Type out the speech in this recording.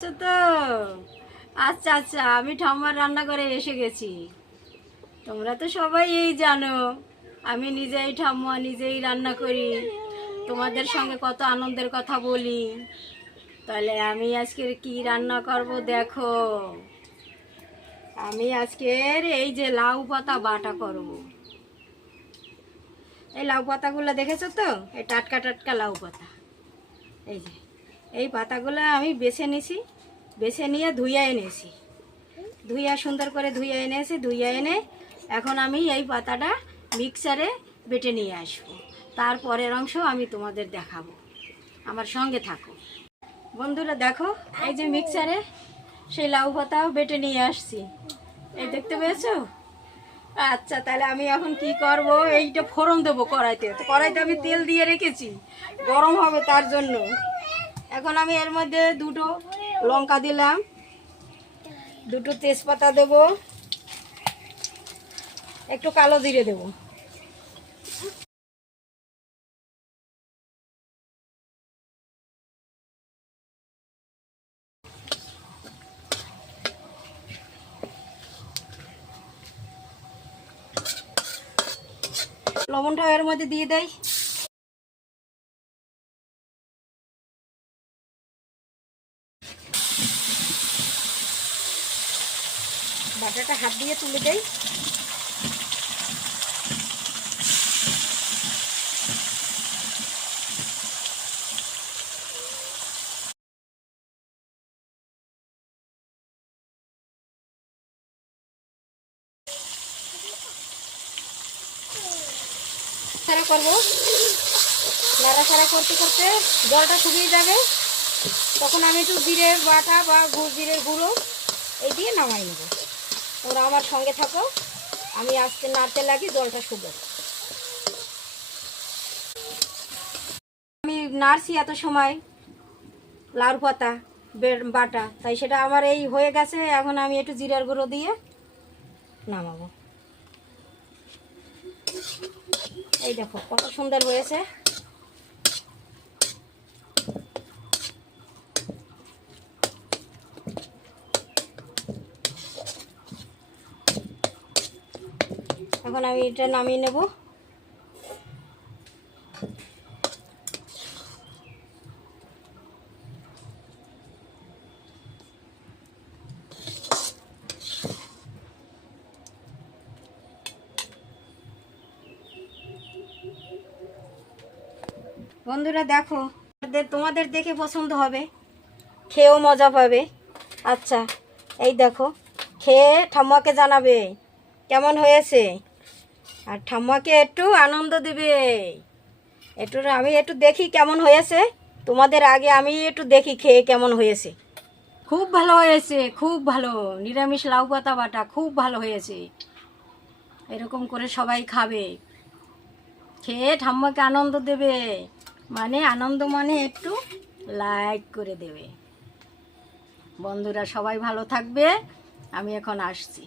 তো আচ্ছা আচ্ছা, আমি ঠাম্মার রান্নাঘরে এসে গেছি। তোমরা তো সবাই এই জানো আমি নিজেই ঠাম্মা, নিজেই রান্না করি, তোমাদের সঙ্গে কত আনন্দের কথা বলি। তাহলে আমি আজকে কি রান্না করব দেখো। আমি আজকের এই যে লাউ পাতা বাটা করব। এই লাউ পাতাগুলো দেখেছো তো? এই টাটকা টাটকা লাউ পাতা। এই যে এই পাতাগুলো আমি বেছে নিছি, বেছে নিয়ে ধুইয়া এনেছি, ধুইয়া সুন্দর করে ধুইয়া এনেছি। ধুইয়া এনে এখন আমি এই পাতাটা মিক্সারে বেটে নিয়ে আসবো। তারপরের অংশ আমি তোমাদের দেখাবো, আমার সঙ্গে থাকো। বন্ধুরা দেখো, এই যে মিক্সারে সেই লাউ পাতাও বেটে নিয়ে আসছি, এই দেখতে পেয়েছো? আচ্ছা, তাহলে আমি এখন কি করব, এইটা ফোড়ন দেবো কড়াইতে। তো কড়াইতে আমি তেল দিয়ে রেখেছি, গরম হবে তার জন্য। এখন আমি এর মধ্যে দুটো লঙ্কা দিলাম, দুটো তেজপাতা দেব, একটু কালো জিরে দেব। লবণটা এর মধ্যে দিয়ে দেই। বাটাটা হাত দিয়ে তুলে দেই। নাড়াচাড়া করবো, নাড়াচাড়া করতে করতে জলটা শুকিয়ে যাবে, তখন আমি একটু জিরের বাটা বা জিরের গুঁড়ো এই দিয়ে নামাই নেবো। তোমরা আমার সঙ্গে থাকো, আমি আজকে নাড়তে লাগি, জলটা শুকো। আমি নাড়ছি এত সময় লাউ পাতা বাটা, তাই সেটা আমার এই হয়ে গেছে। এখন আমি একটু জিরার গুঁড়ো দিয়ে নামাবো। এই দেখো কত সুন্দর হয়েছে। এখন আমি এটা নামিয়ে নেব। বন্ধুরা দেখো, তোমাদের দেখে পছন্দ হবে, খেয়েও মজা পাবে। আচ্ছা, এই দেখো, খেয়ে ঠাম্মাকে জানাবে কেমন হয়েছে, আর ঠাম্মাকে একটু আনন্দ দেবে। আমি একটু দেখি কেমন হয়েছে, তোমাদের আগে আমি একটু দেখি খেয়ে কেমন হয়েছে। খুব ভালো হয়েছে, খুব ভালো। নিরামিষ লাউ পাতা বাটা খুব ভালো হয়েছে। এরকম করে সবাই খাবে, খেয়ে ঠাম্মাকে আনন্দ দেবে। মানে আনন্দ মানে একটু লাইক করে দেবে। বন্ধুরা সবাই ভালো থাকবে, আমি এখন আসছি।